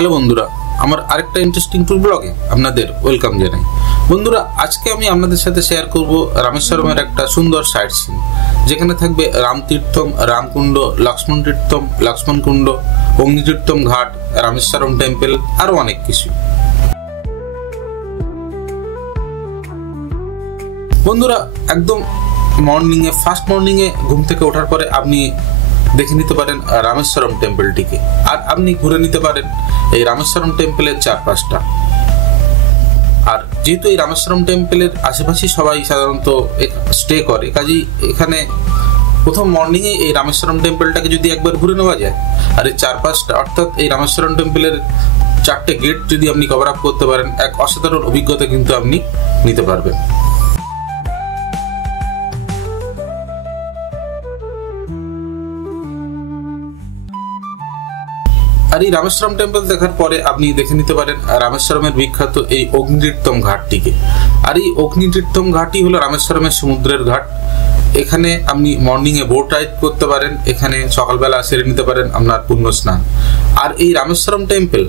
Hello বন্ধুরা, আমার আরেকটা ইন্টারেস্টিং ট্যুর ব্লগে আপনাদের ওয়েলকাম জানাই। বন্ধুরা, আজকে আমি আপনাদের সাথে শেয়ার করব রামেশ্বরমের একটা সুন্দর সাইট সিন, যেখানে থাকবে রামতীর্থম, রামকুণ্ড, লক্ষ্মণ তীর্থম, লক্ষ্মণ কুণ্ড, অগ্নিতীর্থম ঘাট, রামেশ্বরম টেম্পল, আরো অনেক কিছু। বন্ধুরা, একদম ফার্স্ট মর্নিংয়ে ঘুম থেকে ওঠার পরে আপনি দেখে নিতে পারেন রামেশ্বরম টেম্পলটিকে, আর আপনি ঘুরে নিতে পারেন এই রামেশ্বরম টেম্পলের চারপাশটা। আর যেহেতু এই রামেশ্বরম টেম্পলের আশেপাশে সবাই সাধারণত স্টে করে, কাজেই এখানে প্রথম মর্নিংয়ে এই রামেশ্বরম টেম্পলটাকে যদি একবার ঘুরে নেওয়া যায়, আর এই চারপাশটা অর্থাৎ এই রামেশ্বরম টেম্পলের 4টে গেট যদি আপনি কভার আপ করতে পারেন, এক অসাধারণ অভিজ্ঞতা কিন্তু আপনি নিতে পারবেন। আর এই রামেশ্বরম টেম্পল দেখার পরে আপনি দেখে নিতে পারেন রামেশ্বরমের বিখ্যাত এই অগ্নিতীর্থম ঘাটটিকে। আর এই অগ্নিতীর্থম ঘাটই হলো রামেশ্বরমের সমুদ্রের ঘাট। এখানে আপনি মর্নিংয়ে বোট রাইড করতে পারেন, এখানে সকালবেলা সেরে নিতে পারেন আপনার পুণ্য স্নান। আর এই রামেশ্বরম টেম্পল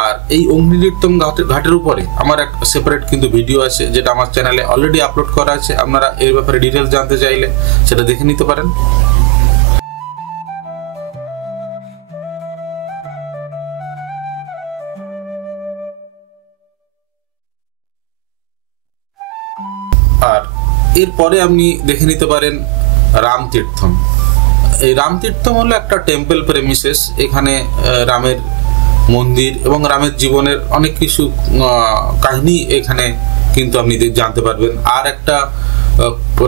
আর এই অগ্নিতীর্থম ঘাটের উপরে আমার এক সেপারেট কিন্তু ভিডিও আছে, যেটা আমার চ্যানেলে অলরেডি আপলোড করা আছে। আপনারা এর ব্যাপারে ডিটেলস জানতে চাইলে সেটা দেখে নিতে পারেন। আর এরপরে আপনি দেখে নিতে পারেন রামতীর্থম। এই রামতীর্থম হলো একটা টেম্পল প্রেমিসেস। এখানে রামের মন্দির এবং রামের জীবনের অনেক কিছু কাহিনী এখানে কিন্তু আপনি জানতে পারবেন। আর একটা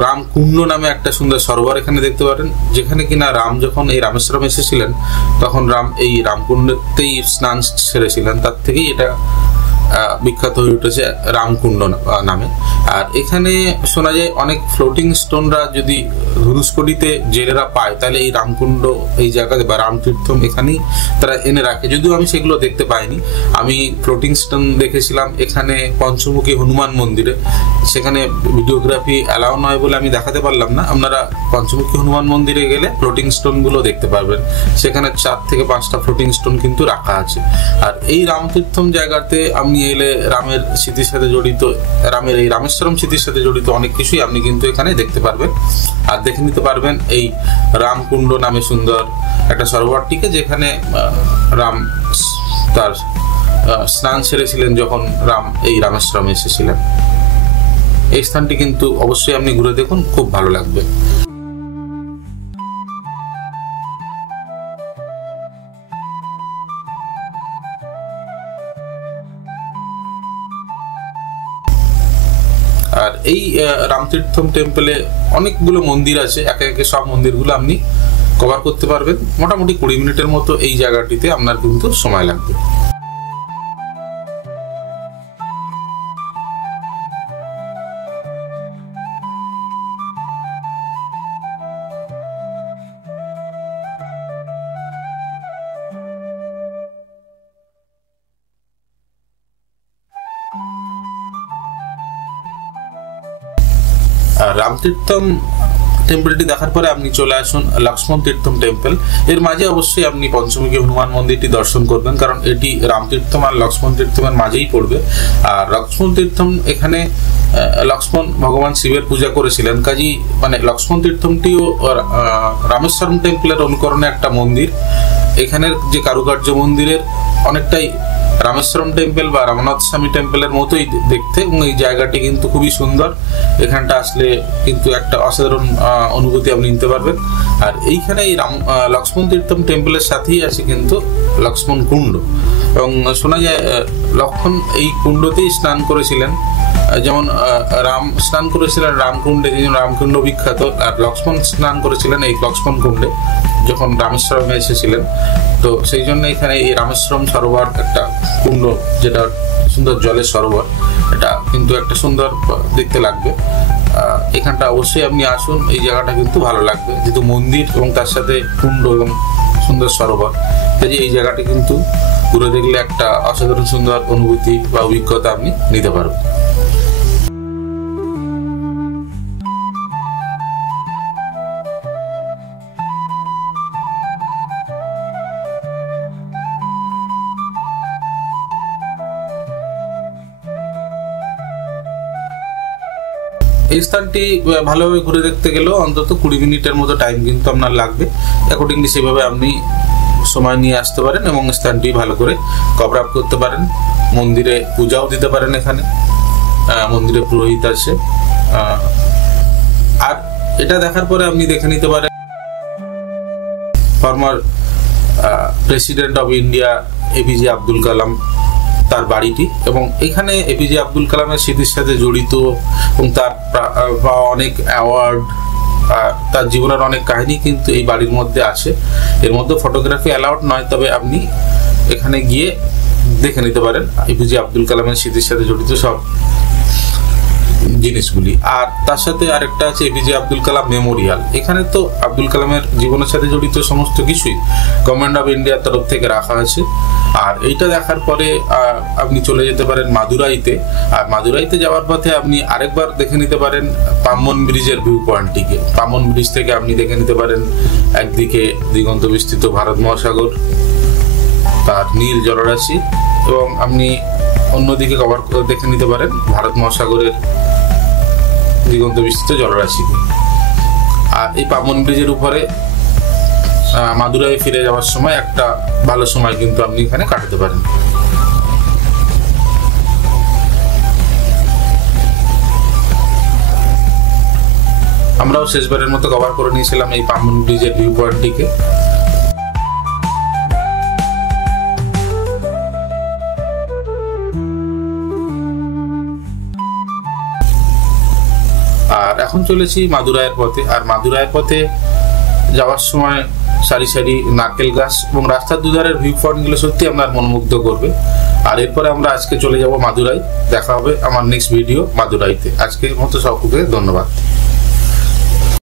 রামকুণ্ড নামে একটা সুন্দর সরোবর এখানে দেখতে পারেন, যেখানে কিনা রাম যখন এই রামেশ্বরম এসেছিলেন তখন রাম এই রামকুণ্ডতেই স্নান সেরেছিলেন। তার থেকেই এটা বিখ্যাত হয়ে উঠেছে রামকুণ্ড নামে। আর এখানে শোনা যায় অনেক ফ্লোটিং স্টোনরা যদি ধনুষ্কড়িতে জেলেরা পায়, তাহলে এই রামকুণ্ড এই জায়গাতে বা রামতীর্থম এখানেই তারা এনে রাখে। যদিও আমি সেগুলো দেখতে পাইনি, আমি ফ্লোটিং স্টোন দেখেছিলাম এখানে পঞ্চমুখী হনুমান মন্দিরে। সেখানে ভিডিওগ্রাফি অ্যালাউ নয় বলে আমি দেখাতে পারলাম না। আপনারা পঞ্চমুখী হনুমান মন্দিরে গেলে ফ্লোটিং স্টোনগুলো দেখতে পারবেন। সেখানে 4 থেকে 5টা ফ্লোটিং স্টোন কিন্তু রাখা আছে। আর এই রামতীর্থম জায়গাতে আপনি এলে রামের স্মৃতির সাথে জড়িত, রামের এই রামেশ্বরম স্মৃতির সাথে জড়িত অনেক কিছুই আপনি কিন্তু এখানে দেখতে পারবেন। আর দেখে নিতে পারবেন এই রামকুণ্ড নামে সুন্দর একটা সরোবরটিকে, যেখানে রাম তার স্নান সেরেছিলেন যখন রাম এই রামেশ্বরমে এসেছিলেন। এই স্থানটি কিন্তু অবশ্যই আপনি ঘুরে দেখুন, খুব ভালো লাগবে। আর এই রামতীর্থম টেম্পলে অনেকগুলো মন্দির আছে, একে একে সব মন্দিরগুলো আপনি কভার করতে পারবেন। মোটামুটি 20 মিনিটের মতো এই জায়গাটিতে আপনার কিন্তু সময় লাগবে। রামতীর্থম টেম্পলটি দেখার পরে আপনি চলে আসুন লক্ষ্মণ তীর্থম টেম্পল। এর মাঝে অবশ্যই আপনি পঞ্চমুখী হনুমান মন্দিরটি দর্শন করবেন, কারণ এটি রামতীর্থম আর লক্ষ্মণ তীর্থমের মাঝেই পড়বে। আর লক্ষ্মণ তীর্থম এখানে লক্ষ্মণ ভগবান শিবের পূজা করেছিলেন, কাজেই মানে লক্ষ্মণ তীর্থমটিও রামেশ্বরম টেম্পলের অনুকরণে একটা মন্দির। এখানের যে কারুকার্য মন্দিরের অনেকটাই রামেশ্বরম টেম্পল বা রামনাথ স্বামী টেম্পলের মতোই দেখতে, এবং এই জায়গাটি কিন্তু খুবই সুন্দর। এখানটা আসলে কিন্তু একটা অসাধারণ অনুভূতি আপনি নিতে পারবেন। আর এইখানে এই লক্ষ্মণ তীর্থম টেম্পলের সাথেই আছে কিন্তু লক্ষ্মণ কুণ্ড, এবং শোনা যায় লক্ষ্মণ এই কুণ্ডতেই স্নান করেছিলেন। যেমন রাম স্নান করেছিলেন রামকুণ্ডে, রামকুণ্ড বিখ্যাত, আর লক্ষ্মণ স্নান করেছিলেন এই লক্ষ্মণ কুণ্ডে যখন রামেশ্বরমে এসেছিলেন। তো সেই জন্য এখানে এই রামেশ্বরম সরোবর একটা কুণ্ড, যেটা সুন্দর জলের সরোবর, এটা কিন্তু একটা সুন্দর দেখতে লাগবে। এখানটা অবশ্যই আপনি আসুন, এই জায়গাটা কিন্তু ভালো লাগবে, যেহেতু মন্দির এবং তার সাথে কুণ্ড এবং সুন্দর সরোবর। কাজে এই জায়গাটা কিন্তু ঘুরে দেখলে একটা অসাধারণ সুন্দর অনুভূতি বা অভিজ্ঞতা আপনি নিতে পারবেন। এই স্থানটি ভালোভাবে ঘুরে দেখতে গেলেও অন্তত 20 মিনিটের মতো টাইম কিন্তু আপনার লাগবে। অ্যাকর্ডিংলি সেভাবে আপনি সময় নিয়ে আসতে পারেন এবং স্থানটি ভালো করে কভার আপ করতে পারেন। মন্দিরে পূজাও দিতে পারেন, এখানে মন্দিরে পুরোহিত আছে। আর এটা দেখার পরে আপনি দেখে নিতে পারেন former president of India APJ Abdul Kalam তার বাড়িটি, এবং এখানে এপিজে আব্দুল কালামের স্মৃতির সাথে জড়িত এবং তার অনেক অ্যাওয়ার্ড, তার জীবনের অনেক কাহিনী কিন্তু এই বাড়ির মধ্যে আছে। এর মধ্যে ফটোগ্রাফি অ্যালাউড নয়, তবে আপনি এখানে গিয়ে দেখে নিতে পারেন এপিজে আব্দুল কালামের স্মৃতির সাথে জড়িত সব জিনিসগুলি। আর তার সাথে আরেকটা আছে এপিজে আব্দুল কালাম মেমোরিয়াল। এখানে তো আব্দুল কালামের জীবনের সাথে জড়িত সমস্ত কিছুই গভর্নমেন্ট অফ ইন্ডিয়ার তরফ থেকে রাখা আছে। আর এইটা দেখার পরে আপনি চলে যেতে পারেন মাদুরাইতে। আর মাদুরাইতে যাওয়ার পথে আপনি আরেকবার দেখে নিতে পারেন পাম্বন ব্রিজের ভিউ পয়েন্টটিকে। পাম্বন ব্রিজ থেকে আপনি দেখে নিতে পারেন একদিকে দিগন্ত বিস্তৃত ভারত মহাসাগর, তার নীল জলরাশি, এবং আপনি অন্যদিকে দেখে নিতে পারেন ভারত মহাসাগরের দিগন্ত বিস্তৃত জলরাশি। আর এই পাম্বন ব্রিজের উপরে মাদুরাই ফিরে যাওয়ার সময় একটা ভালো সময় কিন্তু আপনি এখানে কাটাতে পারেন। আমরাও শেষবারের মতো কভার করে নিয়েছিলাম এই পাম্বন ব্রিজের ভিউ পয়েন্টটিকে। আর এখন চলেছি মাদুরাইয়ের পথে। আর মাদুরাইয়ের পথে যাওয়ার সময় সারি সারি নারকেল গাছ এবং রাস্তার দুধারের ভিউ পয়েন্টগুলো সত্যি আপনার মনোমুগ্ধ করবে। আর এরপরে আমরা আজকে চলে যাব মাদুরাই। দেখা হবে আমার নেক্সট ভিডিও মাদুরাইতে। আজকের মতো সকলকে ধন্যবাদ।